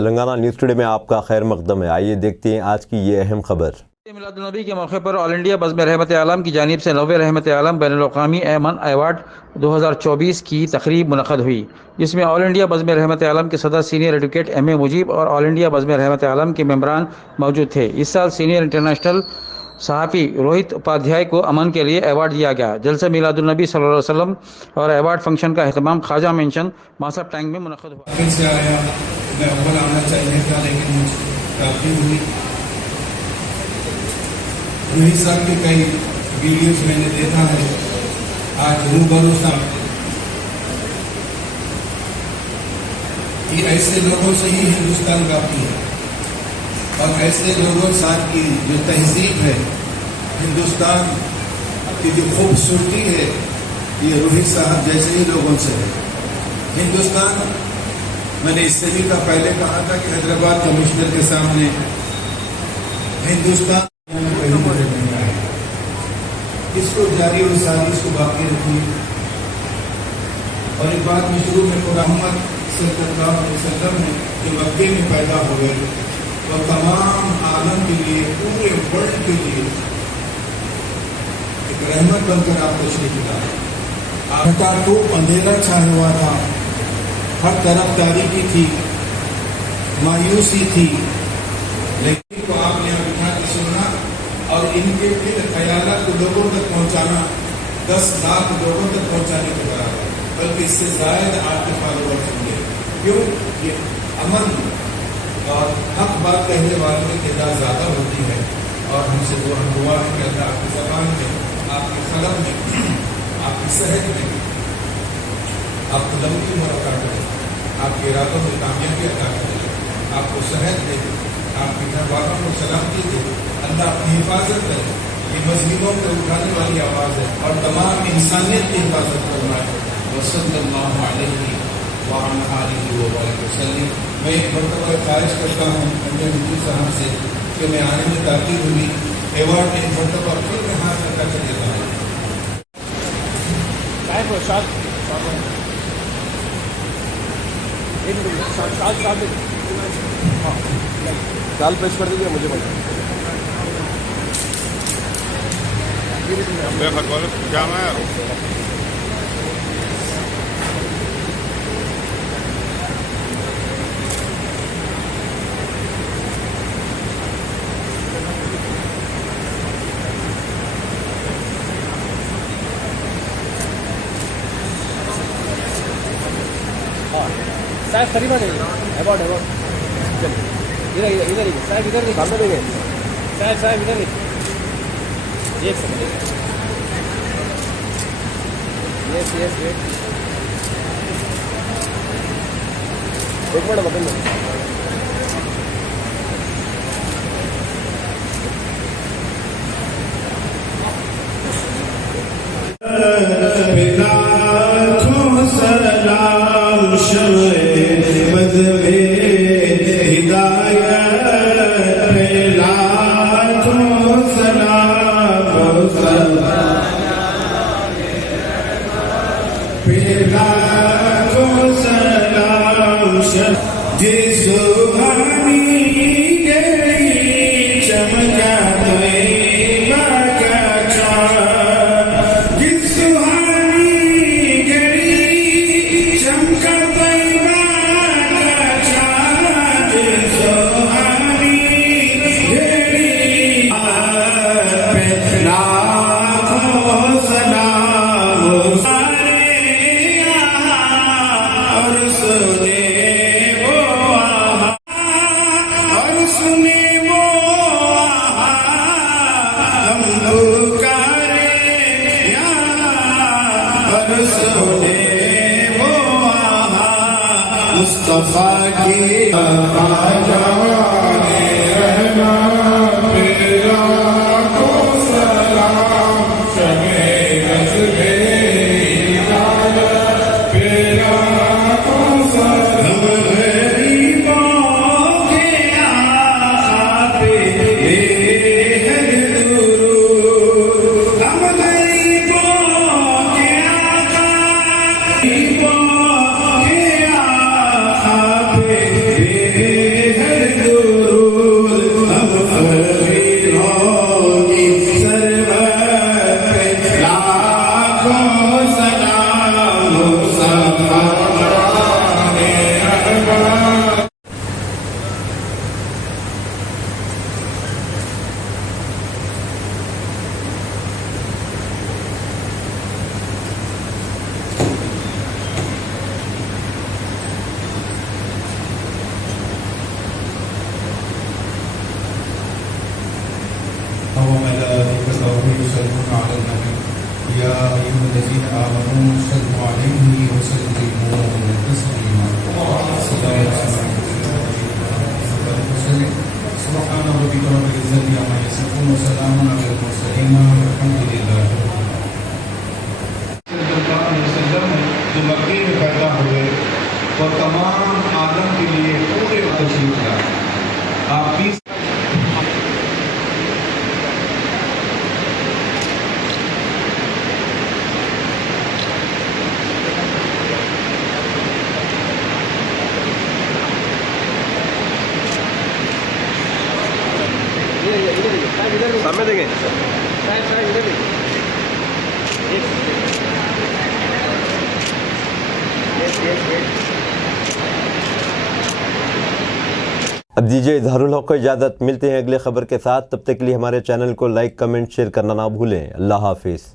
Telangana news today में आपका खैर मकदम है। आइए देखते हैं आज की ये अहम खबर। मिलादुन्नबी के मौके पर ऑल इंडिया बज़्म रहमत आलम की जानिब से 90 रहमत आलम बैनुल-अक़वामी ऐमन अवार्ड 2024 की तक़रीब मुनक़्क़द हुई, जिसमें ऑल इंडिया बज़्म रहमत आलम के सदर सीनियर एडवोकेट एम.ए. मुजीब और ऑल इंडिया बज़्म रहमत आलम के मेंबरान मौजूद थे। इस साल सीनियर इंटरनेशनल सहाफ़ी रोहित उपाध्याय को अमन के लिए अवार्ड दिया गया। जलसा मिलादुन्नबी सल्लल्लाहु अलैहि वसल्लम और अवार्ड फंक्शन का एहतमाम ख्वाजा मेंशन मासब टैंक में मुनक़्क़द हुआ। रोहित साहब के कई वीडियोस मैंने देखा है। आज रूबरू साहब कि ऐसे लोगों से ही हिंदुस्तान काफी है और ऐसे लोगों साथ की जो तहजीब है, हिंदुस्तान की जो खूबसूरती है, ये रोहित साहब जैसे ही लोगों से है। हिंदुस्तान, मैंने इससे भी पहले कहा था कि हैदराबाद कमिश्नर के सामने हिंदुस्तान इसको जारी और साजिश को बाकी रखी। और एक बात में शुरू में मोहम्मद सल्लल्लाहु अलैहि वसल्लम ने जो मक्के में पैदा हुए और तमाम आलम के लिए, पूरे वर्ल्ड के लिए एक रहमत बनकर आप तशरीफ लाए। तो अंधेरा छाया हुआ था, हर तरफ तारीकी थी, मायूसी थी, लेकिन को आपने बिठा के सुनना और इनके फिर ख्यालात को लोगों तक पहुंचाना 10 लाख लोगों तक पहुंचाने के बराबर, बल्कि इससे ज्यादा आपके फॉलोअर्स होंगे। क्यों? ये अमन और हक बात कहने वालों की तादाद ज्यादा होती है। और हमसे वो हम दुआ में कहता है, आपकी जबान में, आपके कलम में, आपकी सेहत में आपको लंबी उम्र अता करे, आपके इरादों में कामयाबी अता करे, आपको सेहत दे, आपके घर वालों को सलामती दे, अल्लाह अपनी हिफाजत करे। ये मस्जिदों पर उठाने वाली आवाज़ है और तमाम इंसानियत की हिफाजत फरमाए। वसल्लल्लाहु अलैहि व आलिहि वसल्लम। मैं एक मरतबा ख्वाहिश करता हूँ अपने मुझे साहब से कि मैं आने में ताकीद हुई, एवार्ड एक मरतबा फिर मैं हाथ रखा चले जाऊँ। साल पेश कर दीजिए मुझे क्या मैं साहब करीब आ जाइए। अवार्ड इधर इधर ही साहब, इधर नहीं सामने देंगे साहब इधर नहीं। एक सेकंड, यस एक मिनट बदल लो। मुस्तफा की वमलाइकतहु युसल्लूना अलन नबी या अय्युहल्लज़ीना आमनू सल्लु अलैहि व सल्लिमू तस्लीमा। सुब्हान रब्बिका रब्बिल इज़्ज़ति अम्मा यसिफून व सलामुन अलल मुरसलीन वल्हम्दुलिल्लाहि जो मक्के में पैदा हुए और तमाम आदम के लिए पूरे तशरीफ लाए। आप 20 सामने देखें साहब इधर देखिए अब दीजिए इजहारुल हक को इजाज़त। मिलते हैं अगले खबर के साथ, तब तक के लिए हमारे चैनल को लाइक कमेंट शेयर करना ना भूलें। अल्लाह हाफिज़।